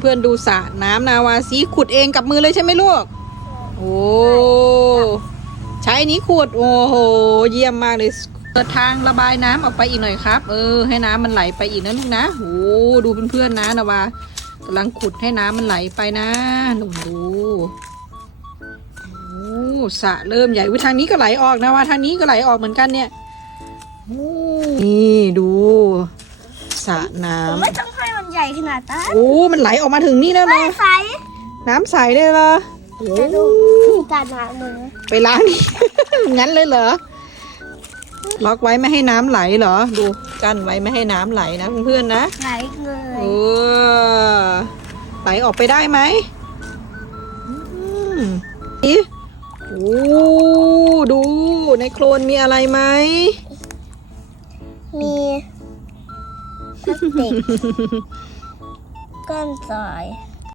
เพื่อนดูสระน้ำนาวาซีขุดเองกับมือเลยใช่ไหมลูก โอ้ใช้อนี้ขุด โอ้โห เยี่ยมมากเลยเปิดทางระบายน้ำออกไปอีกหน่อยครับ เออ ให้น้ำมันไหลไปอีกนะลูกนะโอ้ดูเพื่อนๆนะนาวากำลังขุดให้น้ำมันไหลไปนะหนูดูโอ้สระเริ่มใหญ่วิทางนี้ก็ไหลออกนะว่าทางนี้ก็ไหลออกเหมือนกันเนี่ยนี่ดูสระน้ผมไม่ต้อง ให้มันใหญ่ขนาดนั้นำโอ้ มันไหลออกมาถึงนี่แล้วเหรไม่อใส่น้ำใสเลยเหรอโอ้จะดูการน้ำเลยไปล้างนี่งั้นเลยเหรอ ล็อกไว้ไม่ให้น้ำไหลเหรอ ดูกั้นไว้ไม่ให้น้ำไหลนะเพื่อนๆนะ ไหลเลยโอ้ไหลออกไปได้ไหมอืมอีโอ้ดูในโคลนมีอะไรไหม มี พล